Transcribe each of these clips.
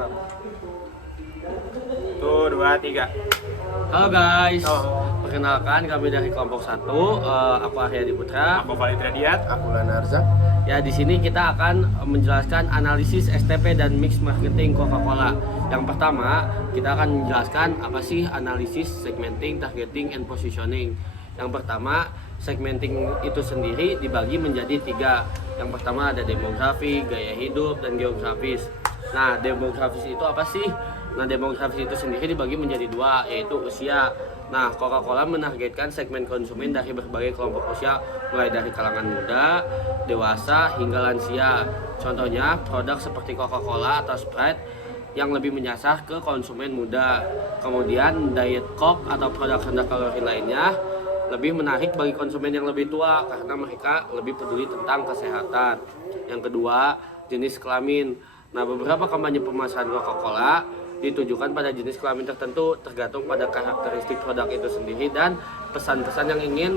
direkam. 1, 2, 3. Halo guys, Halo. perkenalkan kami dari kelompok 1. Aku Aryadi Putra. Aku Valid Radiat. Aku Lanarza. Ya, di sini kita akan menjelaskan analisis STP dan mix marketing Coca-Cola. Yang pertama, kita akan menjelaskan apa sih analisis segmenting, targeting, and positioning. Yang pertama, segmenting itu sendiri dibagi menjadi 3. Yang pertama ada demografi, gaya hidup, dan geografis. Nah, demografis itu apa sih? Nah, demografis itu sendiri dibagi menjadi 2, yaitu usia. Nah, Coca-Cola menargetkan segmen konsumen dari berbagai kelompok usia, mulai dari kalangan muda, dewasa, hingga lansia. Contohnya, produk seperti Coca-Cola atau Sprite yang lebih menyasar ke konsumen muda. Kemudian, Diet Coke atau produk rendah kalori lainnya lebih menarik bagi konsumen yang lebih tua karena mereka lebih peduli tentang kesehatan. Yang kedua, jenis kelamin. Nah, beberapa kampanye pemasaran Coca-Cola ditujukan pada jenis kelamin tertentu tergantung pada karakteristik produk itu sendiri dan pesan-pesan yang ingin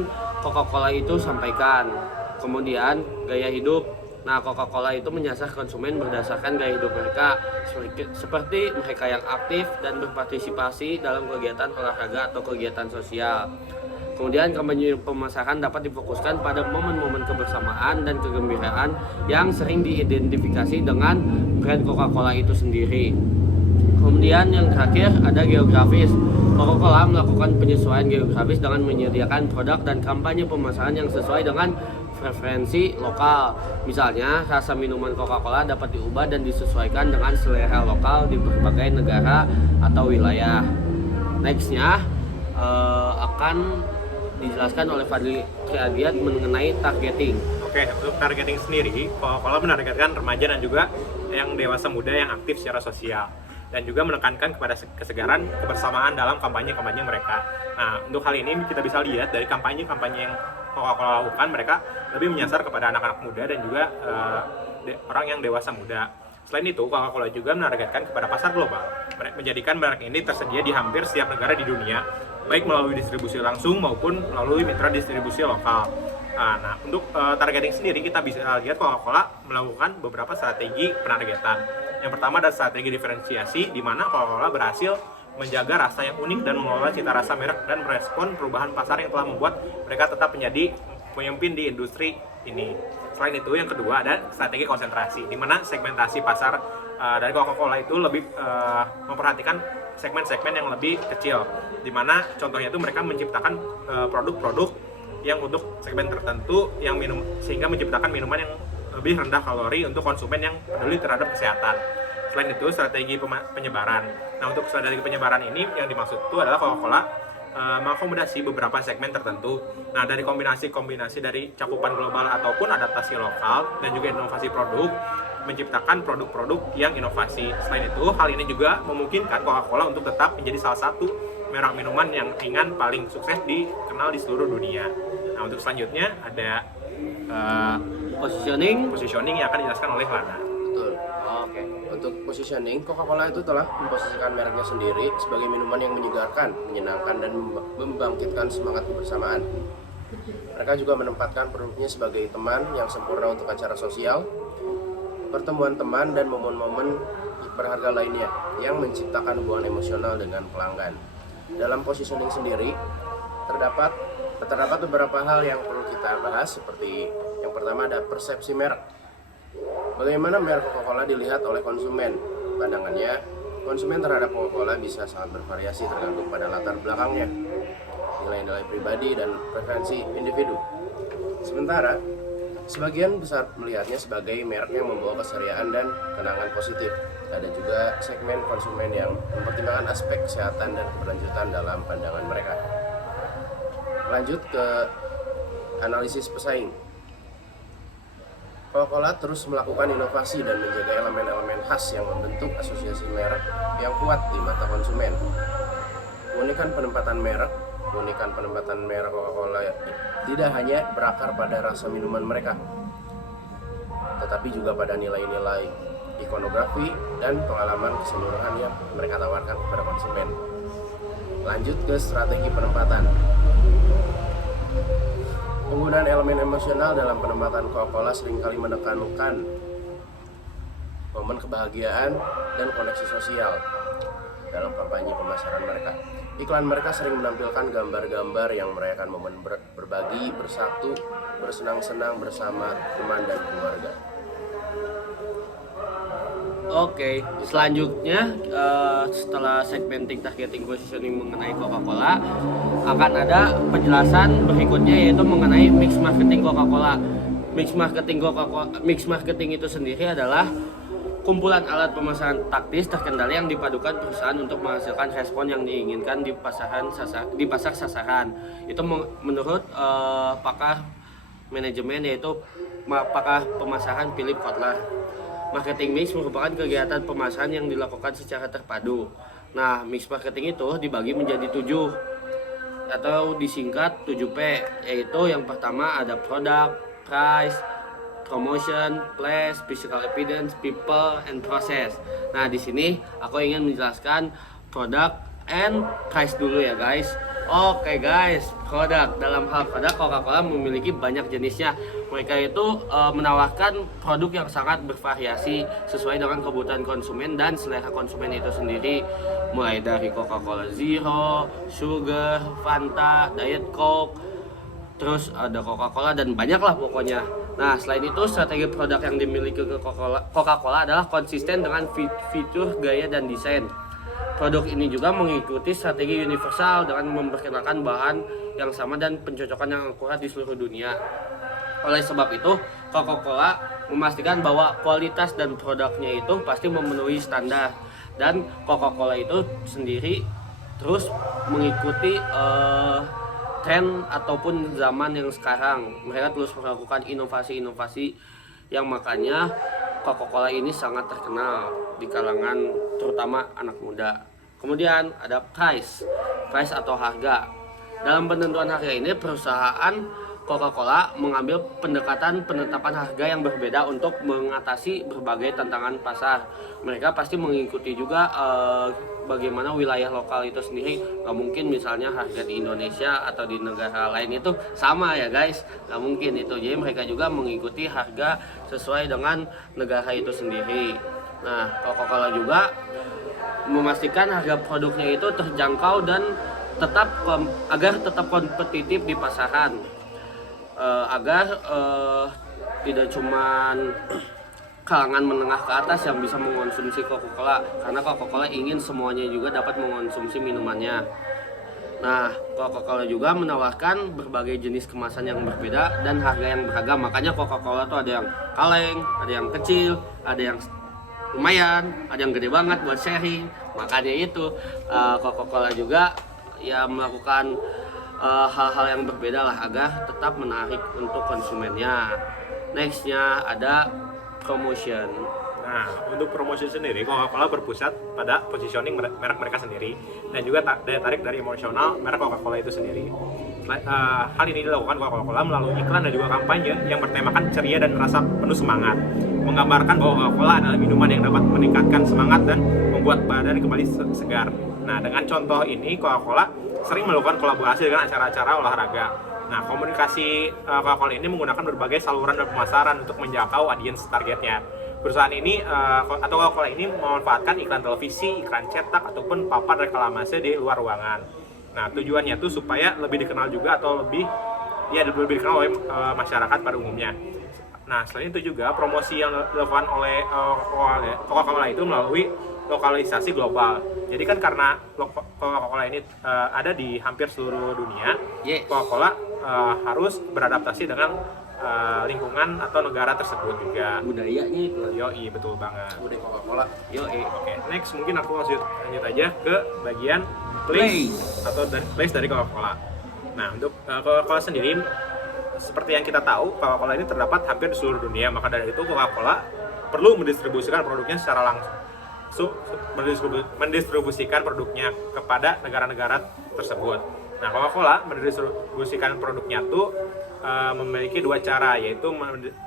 Coca-Cola itu sampaikan. Kemudian gaya hidup. Nah, Coca-Cola itu menyasar konsumen berdasarkan gaya hidup mereka, seperti mereka yang aktif dan berpartisipasi dalam kegiatan olahraga atau kegiatan sosial. Kemudian kampanye pemasaran dapat difokuskan pada momen-momen kebersamaan dan kegembiraan yang sering diidentifikasi dengan brand Coca-Cola itu sendiri. Kemudian yang terakhir ada geografis. Coca-Cola melakukan penyesuaian geografis dengan menyediakan produk dan kampanye pemasaran yang sesuai dengan preferensi lokal. Misalnya, rasa minuman Coca-Cola dapat diubah dan disesuaikan dengan selera lokal di berbagai negara atau wilayah. Nextnya akan dijelaskan oleh Fadli Triadiat mengenai targeting. Oke, untuk targeting sendiri, Coca-Cola menargetkan remaja dan juga yang dewasa muda yang aktif secara sosial, dan juga menekankan kepada kesegaran kebersamaan dalam kampanye-kampanye mereka. Nah, untuk hal ini kita bisa lihat dari kampanye-kampanye yang Coca-Cola lakukan, mereka lebih menyasar kepada anak-anak muda dan juga orang yang dewasa muda. Selain itu, Coca-Cola juga menargetkan kepada pasar global, menjadikan merek ini tersedia di hampir setiap negara di dunia, baik melalui distribusi langsung maupun melalui mitra distribusi lokal. Nah, untuk targeting sendiri kita bisa lihat Coca-Cola melakukan beberapa strategi penargetan. Yang pertama ada strategi diferensiasi, di mana Coca-Cola berhasil menjaga rasa yang unik dan mengelola cita rasa merek dan merespon perubahan pasar yang telah membuat mereka tetap menjadi pemimpin di industri ini. Selain itu, yang kedua ada strategi konsentrasi, di mana segmentasi pasar dari Coca-Cola itu lebih memperhatikan segmen-segmen yang lebih kecil, di mana contohnya itu mereka menciptakan produk-produk yang untuk segmen tertentu yang sehingga menciptakan minuman yang lebih rendah kalori untuk konsumen yang peduli terhadap kesehatan. Selain itu, strategi penyebaran. Nah, untuk strategi penyebaran ini yang dimaksud itu adalah Coca-Cola mengakomodasi beberapa segmen tertentu. Nah, dari kombinasi dari cakupan global ataupun adaptasi lokal dan juga inovasi produk, menciptakan produk-produk yang inovasi. Selain itu, hal ini juga memungkinkan Coca-Cola untuk tetap menjadi salah satu merek minuman yang ringan paling sukses dikenal di seluruh dunia. Nah, untuk selanjutnya ada positioning yang akan dijelaskan oleh Lana. Betul. Oke. Untuk positioning, Coca-Cola itu telah memposisikan mereknya sendiri sebagai minuman yang menyegarkan, menyenangkan, dan membangkitkan semangat kebersamaan. Mereka juga menempatkan produknya sebagai teman yang sempurna untuk acara sosial, pertemuan teman, dan momen-momen berharga lainnya yang menciptakan hubungan emosional dengan pelanggan. Dalam positioning sendiri, terdapat beberapa hal yang perlu kita bahas, seperti yang pertama ada persepsi merek. Bagaimana merek Coca-Cola dilihat oleh konsumen? Pandangannya, konsumen terhadap Coca-Cola bisa sangat bervariasi tergantung pada latar belakangnya, nilai-nilai pribadi, dan preferensi individu. Sementara, sebagian besar melihatnya sebagai merek yang membawa keseriaan dan kenangan positif. Ada juga segmen konsumen yang mempertimbangkan aspek kesehatan dan keberlanjutan dalam pandangan mereka. Lanjut ke analisis pesaing. Coca-Cola terus melakukan inovasi dan menjaga elemen-elemen khas yang membentuk asosiasi merek yang kuat di mata konsumen. Keunikan penempatan merek Coca-Cola tidak hanya berakar pada rasa minuman mereka, tetapi juga pada nilai-nilai ikonografi dan pengalaman keseluruhan yang mereka tawarkan kepada konsumen. Lanjut ke strategi penempatan. Penggunaan elemen emosional dalam penempatan Coca-Cola seringkali menekankan momen kebahagiaan, dan koneksi sosial dalam kampanye pemasaran mereka. Iklan mereka sering menampilkan gambar-gambar yang merayakan momen berbagi, bersatu, bersenang-senang bersama teman dan keluarga. Oke, selanjutnya setelah segmenting, targeting, positioning mengenai Coca-Cola, akan ada penjelasan berikutnya yaitu mengenai mix marketing Coca-Cola. Mix marketing itu sendiri adalah kumpulan alat pemasaran taktis terkendali yang dipadukan perusahaan untuk menghasilkan respon yang diinginkan di pasar sasaran. Itu menurut pakar manajemen yaitu pakar pemasaran Philip Kotler. Marketing mix merupakan kegiatan pemasaran yang dilakukan secara terpadu. Nah, mix marketing itu dibagi menjadi 7 atau disingkat 7P, yaitu yang pertama ada product, price, promotion, place, physical evidence, people, and process. Nah, di sini aku ingin menjelaskan product and price dulu ya guys. Oke guys, produk. Dalam hal produk, Coca-Cola memiliki banyak jenisnya. Mereka itu menawarkan produk yang sangat bervariasi sesuai dengan kebutuhan konsumen dan selera konsumen itu sendiri. Mulai dari Coca-Cola Zero, Sugar, Fanta, Diet Coke, terus ada Coca-Cola dan banyak lah pokoknya. Nah, selain itu strategi produk yang dimiliki Coca-Cola adalah konsisten dengan fitur, gaya, dan desain. Produk ini juga mengikuti strategi universal dengan memperkenalkan bahan yang sama dan pencocokan yang akurat di seluruh dunia. Oleh sebab itu, Coca-Cola memastikan bahwa kualitas dan produknya itu pasti memenuhi standar. Dan Coca-Cola itu sendiri terus mengikuti tren ataupun zaman yang sekarang. Mereka terus melakukan inovasi-inovasi yang makanya Coca-Cola ini sangat terkenal di kalangan terutama anak muda. Kemudian ada price atau harga. Dalam penentuan harga ini perusahaan Coca-Cola mengambil pendekatan penetapan harga yang berbeda untuk mengatasi berbagai tantangan pasar. Mereka pasti mengikuti juga bagaimana wilayah lokal itu sendiri. Gak mungkin misalnya harga di Indonesia atau di negara lain itu sama ya guys, gak mungkin itu. Jadi mereka juga mengikuti harga sesuai dengan negara itu sendiri. Nah, Coca-Cola juga memastikan harga produknya itu terjangkau dan agar tetap kompetitif di pasaran. Agar tidak cuman kalangan menengah ke atas yang bisa mengonsumsi Coca-Cola, karena Coca-Cola ingin semuanya juga dapat mengonsumsi minumannya. Nah, Coca-Cola juga menawarkan berbagai jenis kemasan yang berbeda dan harga yang beragam. Makanya Coca-Cola tuh ada yang kaleng, ada yang kecil, ada yang lumayan, ada yang gede banget buat sharing. Makanya itu Coca-Cola juga ya melakukan hal-hal yang berbeda lah agar tetap menarik untuk konsumennya. Nextnya ada promotion. Nah, untuk promosi sendiri, Coca-Cola berpusat pada positioning merek mereka sendiri dan juga daya tarik dari emosional merek Coca-Cola itu sendiri. Hal ini dilakukan Coca-Cola melalui iklan dan juga kampanye yang bertemakan ceria dan rasa penuh semangat, menggambarkan bahwa Coca-Cola adalah minuman yang dapat meningkatkan semangat dan membuat badan kembali segar. Nah, dengan contoh ini, Coca-Cola sering melakukan kolaborasi dengan acara-acara olahraga. Nah, komunikasi Coca-Cola ini menggunakan berbagai saluran dan pemasaran untuk menjangkau audiens targetnya. Perusahaan ini atau Coca-Cola ini memanfaatkan iklan televisi, iklan cetak, ataupun papan reklamasi di luar ruangan. Nah, tujuannya tuh supaya lebih dikenal juga atau lebih dikenal oleh masyarakat pada umumnya. Nah, selain itu juga promosi yang dilakukan oleh Coca-Cola itu melalui lokalisasi global. Jadi kan karena Coca-Cola ini ada di hampir seluruh dunia, Coca-Cola harus beradaptasi dengan lingkungan atau negara tersebut juga. Budayanya itu. Yoi, betul banget. Budaya Coca-Cola. Yoi. Oke, next mungkin aku lanjut aja ke bagian place atau place dari Coca-Cola. Nah, untuk Coca-Cola sendiri, seperti yang kita tahu, Coca-Cola ini terdapat hampir di seluruh dunia. Maka dari itu Coca-Cola perlu mendistribusikan produknya secara langsung, mendistribusikan produknya kepada negara-negara tersebut. Nah, Coca-Cola mendistribusikan produknya tuh memiliki dua cara, yaitu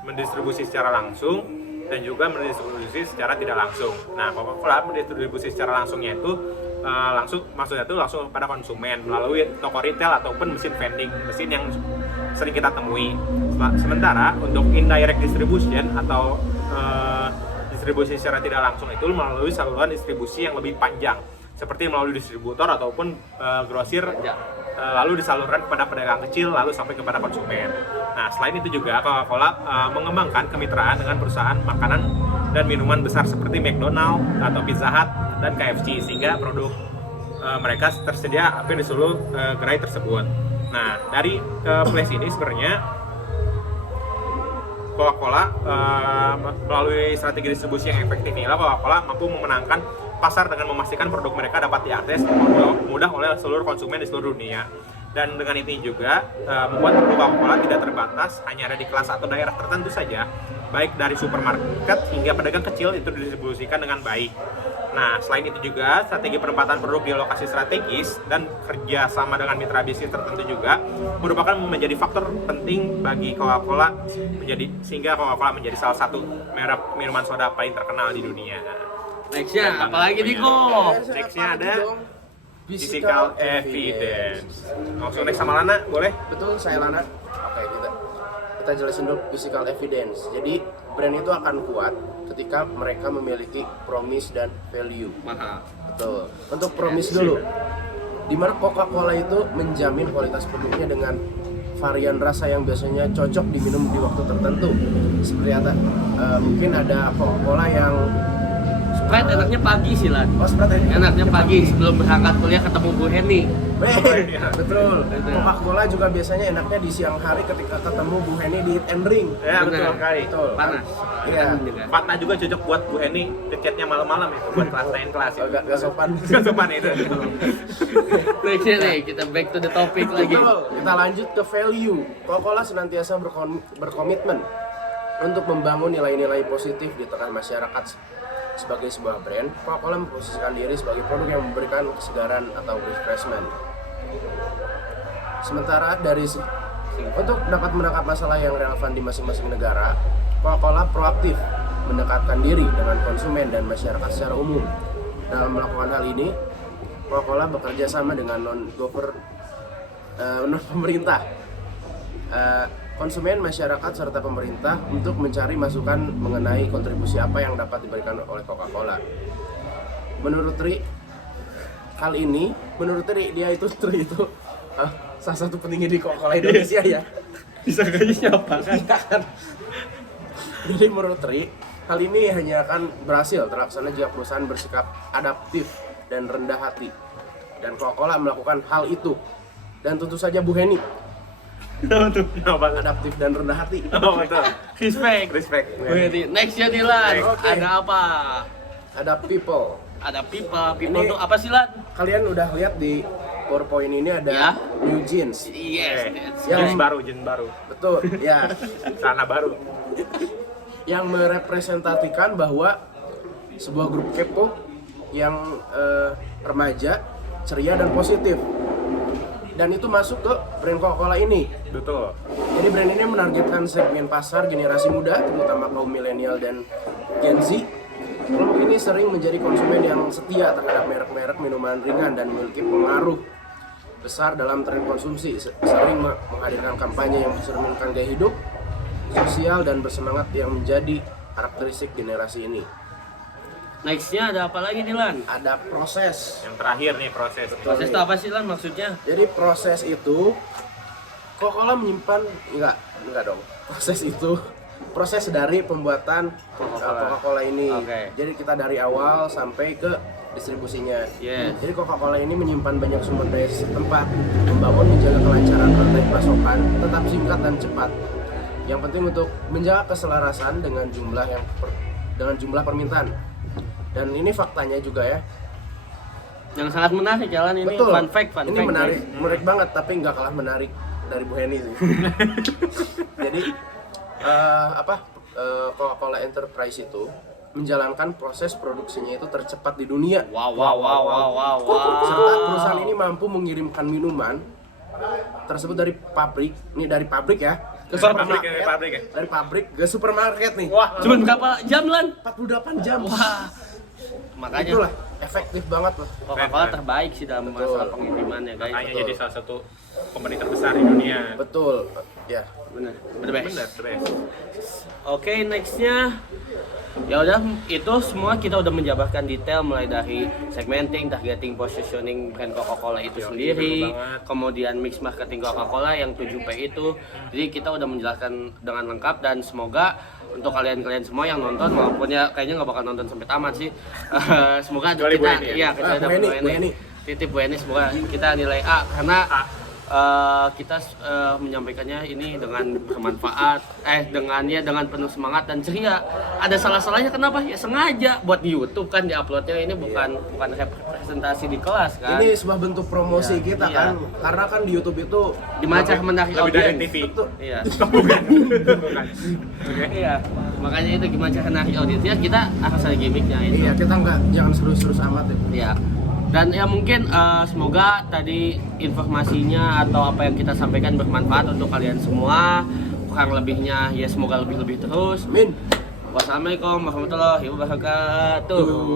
mendistribusi secara langsung dan juga mendistribusi secara tidak langsung. Nah, Coca-Cola mendistribusi secara langsungnya itu maksudnya itu langsung kepada konsumen melalui toko retail ataupun mesin vending, mesin yang sering kita temui. Sementara untuk indirect distribution atau distribusi secara tidak langsung itu melalui saluran distribusi yang lebih panjang, seperti melalui distributor ataupun grosir, lalu disalurkan kepada pedagang kecil, lalu sampai kepada konsumen. Nah, selain itu juga Coca-Cola mengembangkan kemitraan dengan perusahaan makanan dan minuman besar seperti McDonald atau Pizza Hut dan KFC, sehingga produk mereka tersedia hampir di seluruh gerai tersebut. Nah, dari place ini sebenarnya Coca-Cola melalui strategi distribusi yang efektif inilah Coca-Cola mampu memenangkan pasar dengan memastikan produk mereka dapat diakses mudah oleh seluruh konsumen di seluruh dunia. Dan dengan ini juga membuat produk Coca-Cola tidak terbatas hanya ada di kelas atau daerah tertentu saja, baik dari supermarket hingga pedagang kecil itu didistribusikan dengan baik. Nah, selain itu juga strategi penempatan produk di lokasi strategis dan kerja sama dengan mitra bisnis tertentu juga merupakan menjadi faktor penting bagi Coca-Cola sehingga Coca-Cola menjadi salah satu merek minuman soda paling terkenal di dunia. Nextnya apalagi nih kok? Nextnya ada physical evidence. Langsung next sama Lana, boleh? Betul, saya Lana. Oke, kita jelasin dulu physical evidence. Jadi brand itu akan kuat ketika mereka memiliki promise dan value. Mahal. Betul. Untuk promise dulu, di mana Coca-Cola itu menjamin kualitas produknya dengan varian rasa yang biasanya cocok diminum di waktu tertentu. Seperti apa? Mungkin ada Coca-Cola yang Sprite enaknya pagi sih Lan. oh seperti ini. Enaknya pagi sebelum berangkat kuliah ketemu Bu Heni. Betul. Coca-Cola juga biasanya enaknya di siang hari ketika ketemu Bu Heni di Eat and Drink. Ya, Bener. betul sekali. Betul. Panas. Iya. Fanta juga cocok buat Bu Eni, ngechatnya malam-malam itu buat kelas lain kelas itu. Agak sopan. Gak sopan itu. Nextnya nih kita back to the topic lagi. Betul. Kita lanjut ke value. Coca-Cola senantiasa berkomitmen untuk membangun nilai-nilai positif di tengah masyarakat. Sebagai sebuah brand, Coca-Cola memposisikan diri sebagai produk yang memberikan kesegaran atau refreshment. Sementara untuk dapat menangkap masalah yang relevan di masing-masing negara, Coca-Cola proaktif mendekatkan diri dengan konsumen dan masyarakat secara umum. Dalam melakukan hal ini, Coca-Cola bekerja sama dengan non-pemerintah, konsumen, masyarakat, serta pemerintah untuk mencari masukan mengenai kontribusi apa yang dapat diberikan oleh Coca-Cola. Menurut Tri, dia itu salah satu petinggi di Coca-Cola Indonesia ya. Bisa kayaknya siapa kan? Jadi menurut Tri, hal ini hanya akan berhasil terlaksana jika perusahaan bersikap adaptif dan rendah hati. Dan Coca-Cola melakukan hal itu. Dan tentu saja Bu Heni Kenapa? adaptif dan rendah hati. Oh, betul. Respect. Bu Heni. Nextnya nih Lan. Oke. Ada apa? Ada people. Ada pipa. Pipa Ini- tuh apa sih Lan? Kalian udah lihat di PowerPoint ini ada Ya. new jeans. Yes. that's Yang- right. Jeans baru. Betul, ya. Celana baru. Yang merepresentasikan bahwa sebuah grup K-pop yang remaja, ceria dan positif. Dan itu masuk ke brand Coca-Cola ini. Betul. Jadi brand ini menargetkan segmen pasar generasi muda, terutama kaum milenial dan Gen Z. Kelompok ini sering menjadi konsumen yang setia terhadap merek-merek minuman ringan dan memiliki pengaruh besar dalam tren konsumsi. Sering menghadirkan kampanye yang mencerminkan gaya hidup, sosial dan bersemangat yang menjadi karakteristik generasi ini. Nextnya ada apa lagi nih Lan? Ada proses. Yang terakhir nih proses. Proses itu apa sih Lan maksudnya? Jadi proses itu Coca-Cola menyimpan enggak dong. Proses dari pembuatan Coca-Cola ini. Oke. Jadi kita dari awal sampai ke distribusinya. Yes. Jadi Coca-Cola ini menyimpan banyak sumber daya setempat, membangun menjaga kelancaran rantai pasokan, tetap singkat dan cepat. Yang penting untuk menjaga keselarasan dengan jumlah permintaan. Dan ini faktanya juga ya. Yang sangat menarik ya Lan ini. Betul. Fun fact. Ini menarik banget, tapi nggak kalah menarik dari Bu Heni sih. Jadi Coca-Cola Enterprise itu menjalankan proses produksinya itu tercepat di dunia. Wow. Serta perusahaan ini mampu mengirimkan minuman tersebut dari pabrik ya ke supermarket. Dari pabrik ke supermarket nih. Wah, Cuma berapa jam Lan? 48 jam. Wah. Makanya Itulah efektif banget lah. Coca-Cola terbaik sih dalam Betul. masalah pengirimannya guys. makanya Betul. jadi salah satu company terbesar di dunia. Betul. Ya. Bener best. Benar, the best. Oke, nextnya Ya udah, itu semua kita udah menjabarkan detail mulai dari segmenting, targeting, positioning brand Coca-Cola itu sendiri, bener banget. kemudian mix marketing Coca-Cola yang 7P itu. Jadi kita udah menjelaskan dengan lengkap dan semoga untuk kalian-kalian semua yang nonton, walaupun ya kayaknya nggak bakal nonton sampai tamat sih. Semoga Kecuali Bu kita Eni ya? iya kita Bu dapat Eni, Bu Bu Eni. Eni. Titip Bu Eni, semoga kita nilai A karena A. kita menyampaikannya ini dengan bermanfaat, dengan penuh semangat dan ceria. Ada salah-salahnya kenapa? Ya sengaja buat di YouTube kan diuploadnya, ini bukan representasi di kelas kan. Ini sebuah bentuk promosi Iya, kita iya. kan, karena kan di YouTube itu Dimacah menarik lebih dari audiens. TV. Betul. Iya. Bukan. Bukan. Oke. Iya. Makanya itu gimana cara menarik audiens ya, kita harus ada gimmicknya itu. Iya, kita jangan serius-serius amat ya. Iya. Dan ya mungkin semoga tadi informasinya atau apa yang kita sampaikan bermanfaat untuk kalian semua. Kurang lebihnya ya semoga lebih-lebih terus. Min. Wassalamualaikum warahmatullahi wabarakatuh.